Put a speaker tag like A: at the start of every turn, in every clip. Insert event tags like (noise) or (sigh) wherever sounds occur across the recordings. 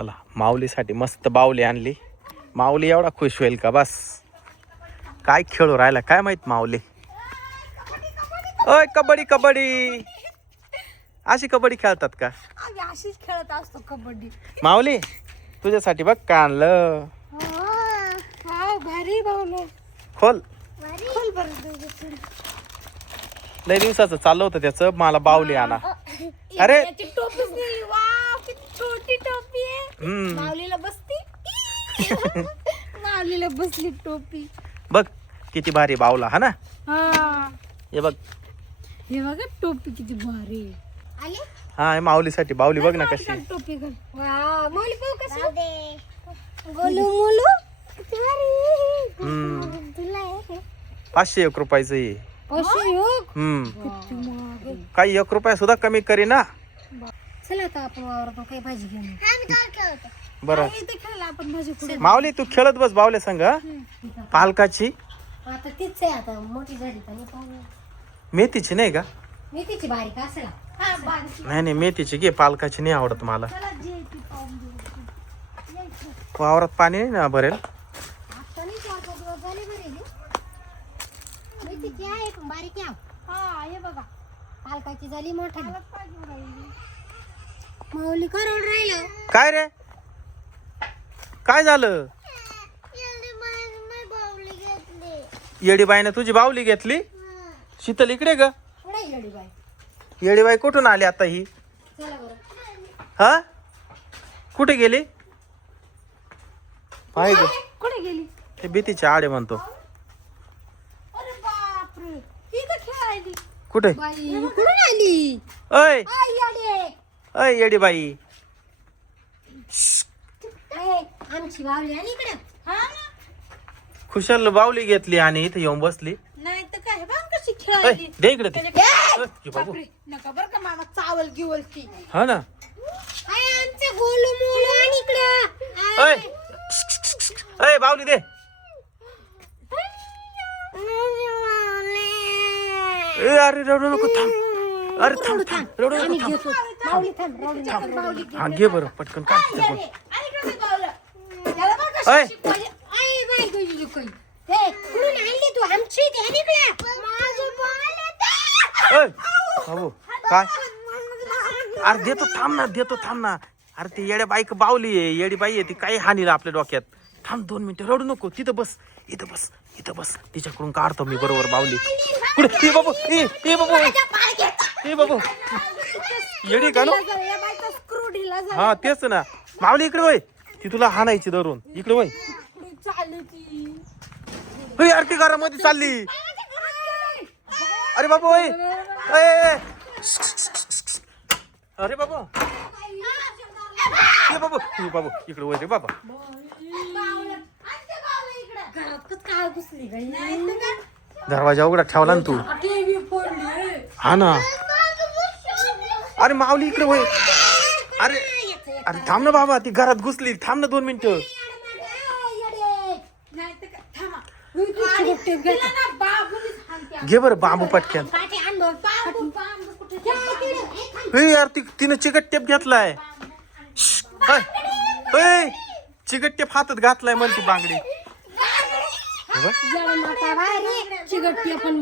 A: चला माऊलीसाठी मस्त बावली आणली. माऊली एवढा खुश होईल का बस? काय खेळू राहिला काय माहीत माऊली? ओय कबड्डी कबड्डी. अशी कबड्डी खेळतात का?
B: आम्ही अशीच खेळत असतो कबड्डी.
A: माऊली तुझ्यासाठी बघ का आणलं.
B: हा भारी
A: खोल.
B: खोल बरं
A: लय दिवसाचं चाललं होतं त्याचं मला बावली आणा. अरे.
B: याची टोपीच नेली किती छोटी टोपी आहे
A: हम्म
B: माऊलीला बसती. (laughs) माऊलीला बसली टोपी.
A: बघ किती भारी बावला हा ना?
B: हा.
A: बघ.
B: हे बघा टोपी किती भारी. आले?
A: हा हे माऊलीसाठी. बावली बघ ना कशी.
B: टोपी घाल वा माऊली पाहू कशी? गोलू मोलू किती भारी.
A: हम्म.
B: तुला आहे.
A: पाचशे एक रुपयाचं हे
B: हो
A: हम्म. काही एक रुपया सुद्धा कमी करी ना
B: चला आता आपण वावरात काही भाजी घेऊन
A: बरं.
B: इथे खायला आपण भाजी कुठे
A: माऊली तू खेळत बस बावले संग पालकाची.
B: आता तीच आहे आता मोठी झाली तर नाही पाहू.
A: मेथीची नाही का?
B: मेथीची बारीक असेल हा.
A: नाही नाही मेथीची घे पालकाची नाही आवडत मला. वावरात पाणी नाही ना भरेल?
B: आता नाही चार पाच दिवस झाले बरे. मेथीची आहे पण बारीक आहे. हा हे बघा. पालकाची झाली मोठी माऊली करून राहिलं.
A: काय रे? काय झालं? येडीबाईने तुझी बावली घेतली? शीतल इकडे ग. येडीबाई कुठून आली आता ही? हा? कुठे गेली? ग.
B: कुठे गेली?
A: ते भीतीचे आडे म्हणतो. कुठे? अय अय येडीबाई
B: ए, आमची बावली आली इकडे. हा?
A: खुशाल बावली घेतली आणि इथे येऊन बसली.
B: नाही तर काय बघ कशी
A: अय, दे इकडे ते.
B: ए,
A: अय, ये बाबू.
B: बापरे, नका बरं का मामा चावल गिवल ती.
A: हा ना.
B: आमचं गोलू मोलू आणि इकडं.
A: अय. अय बावली दे. ए अरे रडू नको थांब. अरे थांब थांब. रडू नको थांब.
B: माऊली थांब.
A: हा घे बरं पटकन काढ
B: इकडं ते? बघ
A: बाबू काय? अरे देतो थांब ना देतो थांब ना. अरे ती येड्या बाईक बावली आहे. येडी बाई आहे ती काही हानीला आपल्या डोक्यात. थांब दोन मिनिटं रडू नको. तिथं बस इथं बस इथं बस. तिच्याकडून काढतो मी बरोबर बावली. ए बाबू ए ए बाबू. ए बाबू. येडी का नो?
B: स्क्रू ढिला झाला.
A: हा तेच ना. मावली इकडे वय. ती तुला हाणायची धरून. इकडे वय.
B: चालली ती.
A: अरे ती घरामध्ये चालली. अरे बाबू ए. अरे बाबू. बाबू. बाबू इकडे वय रे बाबा? दरवाजा उघडा ठेवला ना तू. हा ना. अरे माऊली इकडे वय अरे अरे थांब ना बाबा ती घरात घुसली. थांब ना दोन मिनिटं. घे बरं बांबू पटक्यान. यार ती तिनं चिकट टेप घेतलाय. चिकट टेप हातात घातलाय म्हणती बांगडी.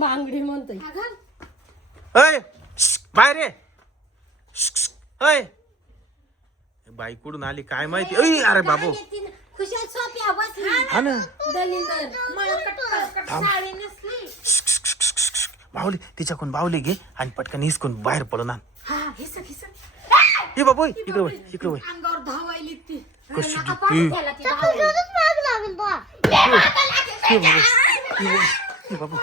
B: बांगडी म्हणतोय.
A: बाहेर ये श्श, श्श, अय बाई कुठून आली काय माहिती? अरे बाबू.
B: खुशाल सोप्या
A: हा ना.
B: दलिंदर मळकट साडी नेसली.
A: बाहुली तिच्याकडून बाहुली घे आणि पटकन हिसकून बाहेर पडून आण.
B: हा हिसक हिसक
A: ये बाबू इकडे वय इकडे वय
B: अंगावर धावायली ती.
A: कशी ती- बाबू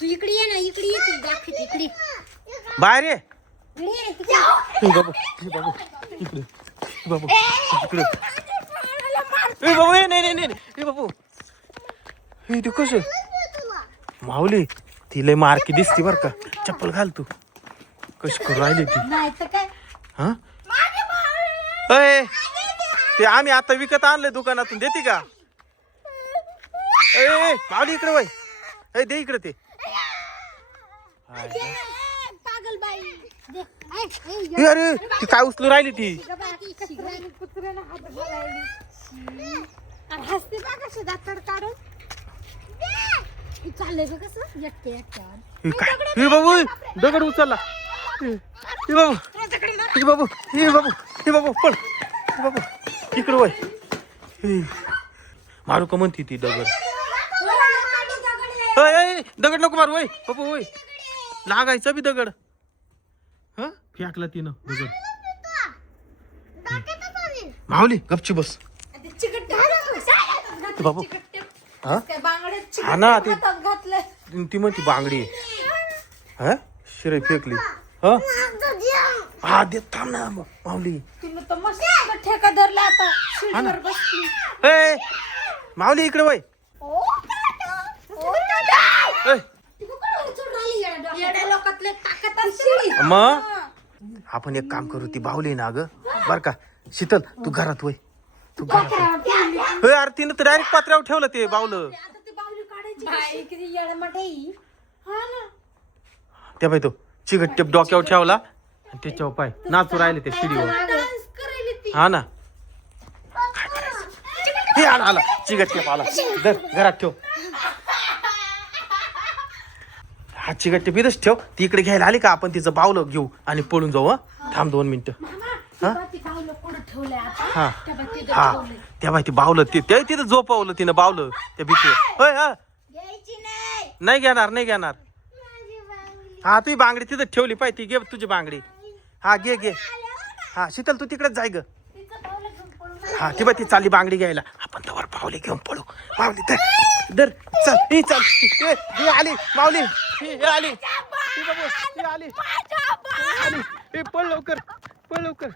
B: तू इकडे ये ना इकडे ये तू दाखव इकडे
A: बाहेर ये. बाबू बाबू इकडे. बाबू इकडे. ए बाबू ए नाही नाही ए बाबू. तू कसं? माऊली ती लय मारकी दिसती बर का. चप्पल घाल तू. कशी करू राहिली ती?
B: नाही तर काय?
A: हा? अय ते आम्ही आता विकत आणलंय दुकानातून. देते का? ए ए, माऊली इकडे वय. ए दे इकडे ते हाय.
B: पागल बाई दे. ऐ, ऐ,
A: ए, अरे ती काय उचलू राहिली ती?
B: गं बाई, शिगराने कुत्र्यानं हात घालायली. आणि हसते बा कशी दातड काढून चाललंय बघ कसं एकटे एकट्यावर
A: हे काय? हे बाबू दगड उचलला. हे हे बाबू हे बाबू हे बाबू हे बाबू पळ. हे बाबू इकडं वय हे. मारू का म्हणती ती दगड. अय, अय, दगड नको मारू वय. बाबू वय. लागायचं बी दगड. फेकला तिनं. दगड माऊली गपची बस. बाबू. हा? हा ना ते ती म्हणती बांगडी. हा? शिराई फेकली. हा? हा देत थांब ना माऊली.
B: तुला तर मस्त ठेका धरला आता.
A: हा ना.
B: शिडीवर बसली.
A: ए माऊली इकडे वय. ए,
B: येड्या लोकातले ताकद
A: मग? आपण एक काम करू ती बावली ना ग. बर का? शीतल तू घरात वय. तू घरात वय. अरे तिनं तर डायरेक्ट पात्र्यावर ठेवलं ते बावलं
B: ते किती
A: त्या बाई तो चिकट टेप डोक्यावर ठेवला आणि त्याच्यावर पाय. नाचू राहिले ते शिडीवर. हा ना? काय करायचं? हे आला आला. चिकट टेप आला. धर घरात ठेव. हा चिकट टेप इथंच ठेव. ती इकडे घ्यायला आली का आपण तिचं बावलं घेऊ आणि पळून जाऊ हं. थांब दोन मिनिटं? हा?
B: त्या
A: हा. बाई ती बावलं ते ते तिथं झोपवलं तिनं बावलं त्या भीतीवर. होय हा.
B: नाही.
A: घेणार नाही घेणार. हा तुझी बांगडी तिथं ठेवली पाहिजे ती घे तुझी बांगडी. हा घे घे. हा शीतल तू तिकडेच जाय ग. हा ती बाई ती चालली बांगडी घ्यायला. पावली घेऊन पळू. माऊली धर. धर. चल ही चल. ए, ही आली माऊली. ही ही आली. ही ही आली. ही आली. ए, पळ लवकर. पळ लवकर.